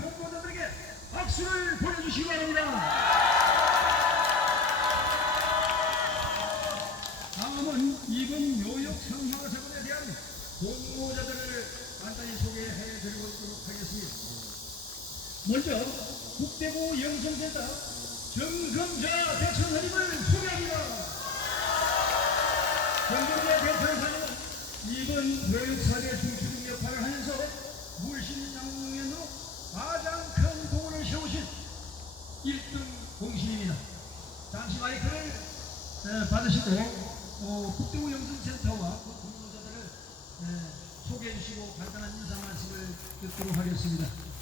공무원들에게 박수를 보내주시기 바랍니다. 다음은 이번 묘역 성향 사건에 대한 공모자들을 간단히 소개해 드리도록 하겠습니다. 먼저 국대구 영성센터 정금자 대천사님을 소개합니다. 정금자 대천사님은 이번 묘역사대 중추등 역할을 하면서 물신양면으로 가장 큰 공을 세우신 1등 공신입니다. 잠시 마이크를 어, 받으시고 어, 국대구 영성센터와 그 공모자들을 에, 소개해 주시고 간단한 인사 말씀을 듣도록 하겠습니다.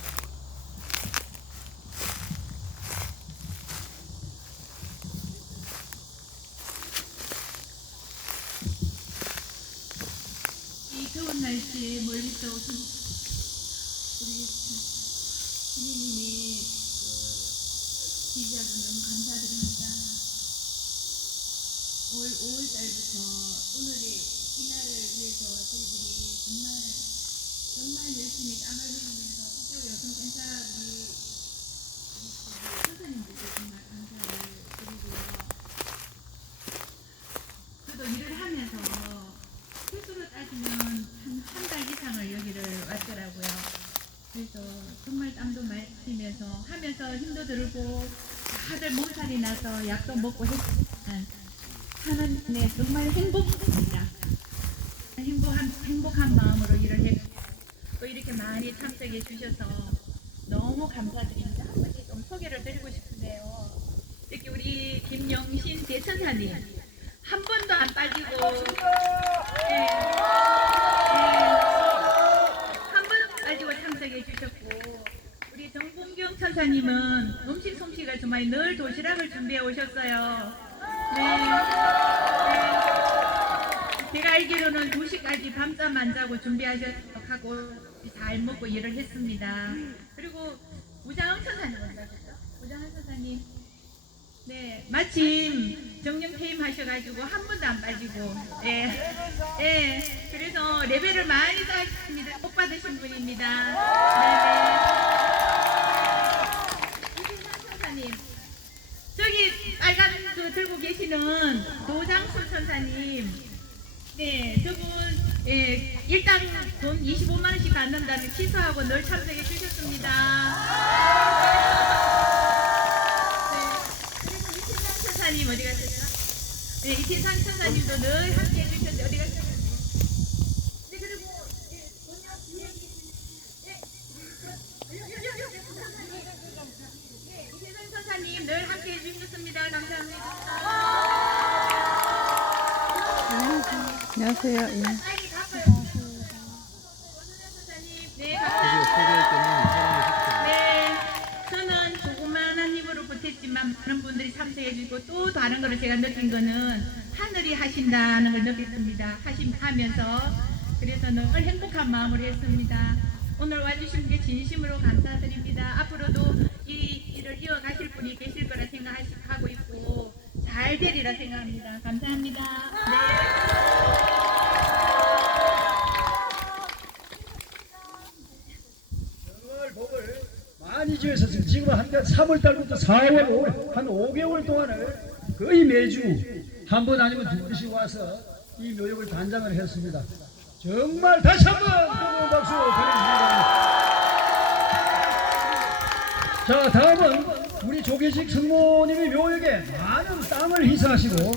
이 더운 날씨에 멀리서 오신 우리 주님님이 지지하고 너무 감사드립니다. 올 5월달부터 오늘의 이날을 위해서 저희들이 정말 정말 열심히 땀을 흘리면서 여성 센터 우리 우리 선생님들께 정말 감사를 드리고요. 저도 일을 하면서 스스로 따지면 한 한 달 이상을 여기를 왔더라고요. 그래서 정말 땀도 많이 튀면서 하면서 힘도 들고 다들 몸살이 나서 약도 먹고 했지만 하나님의 정말 행복합니다. 행복한 행복한 마음으로 일을 했고 또 이렇게 많이 참석해 주셔서 너무 감사드립니다. 한 번씩 좀 소개를 드리고 싶은데요. 특히 우리 김영신 대천사님 한 번도 안 빠지고 예, 정봉경 천사님은 음식 솜씨가 정말 늘 도시락을 준비해 오셨어요. 네. 네. 제가 알기로는 2시까지 밤잠 안 자고 준비하셔서 잘 먹고 일을 했습니다. 그리고 우장흥 천사님 어디 가셨죠? 우장흥 천사님 네, 마침 정령 퇴임하셔가지고 한 번도 안 빠지고, 예, 예, 그래서 레벨을 많이 쌓았습니다. 복 받으신 분입니다. 일단 돈 25만 원씩 받는다는 취소하고 늘 참석해 주셨습니다. 네, 그리고 이태상 천사님 어디 가셨죠? 네, 이태상 천사님도 늘 함께 해주셨는데 어디? 네, 그리고 예, 뭐냐 뒤에 예. 네, 이태상 천사님 늘 함께 해주셨습니다. 감사합니다. 안녕하세요. 예. 많은 분들이 참석해주고 또 다른 거를 제가 느낀 거는 하늘이 하신다는 걸 느꼈습니다. 하면서 그래서 늘 행복한 마음으로 했습니다. 오늘 와주신 게 진심으로 감사드립니다. 앞으로도 이 일을 이어가실 분이 계실 거라 생각하고 있고 잘 되리라 생각합니다. 감사합니다. 네. 정말 복을 주셨습니다. 지금 한 3월 달부터 4월, 5월, 한 5개월 동안을 거의 매주 한 번 아니면 두 번씩 와서 이 묘역을 단장을 했습니다. 정말 다시 한번 뜨거운 박수 바랍니다. 자, 다음은 우리 조계식 성모님이 묘역에 많은 땀을 희생하시고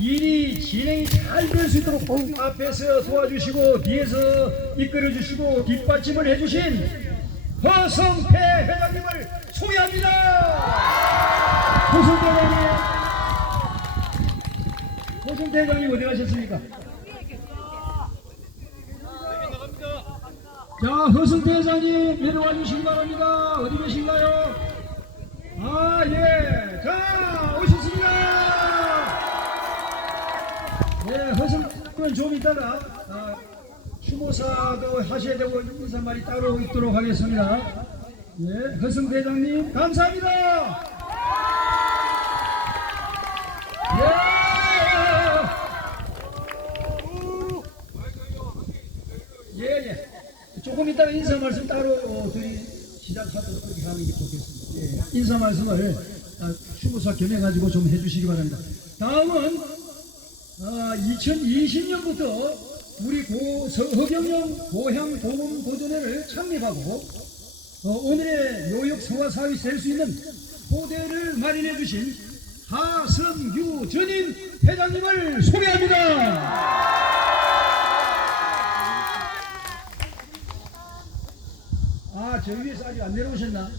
일이 진행이 잘 될 수 있도록 앞에서 도와주시고 뒤에서 이끌어주시고 뒷받침을 해주신 허성태 회장님을 소개합니다. 허성태 회장님, 허성태 회장님 어디 가셨습니까? 자, 허승태 회장님 내려와 주시기 바랍니다. 어디 계신가요? 아, 예. 자, 오셨습니다. 네, 허승은 좀 이따가 아, 추모사도 하셔야 되고 인사 말이 따로 있도록 하겠습니다. 예, 허승 회장님 감사합니다. 예. 예, 예. 조금 이따가 인사 말씀 따로 어, 드리 시작하도록 그렇게 하는 게 좋겠습니다. 예, 인사 말씀을 아, 추모사 겸해가지고 좀 해주시기 바랍니다. 다음은 아, 2020년부터 우리 고, 서- 허경영 고향 보건 보존회를 창립하고 어, 오늘의 요역 성화 사위 될수 있는 토대를 마련해 주신 하성규 전임 회장님을 소개합니다. 아, 저 위에서 아직 안 내려오셨나?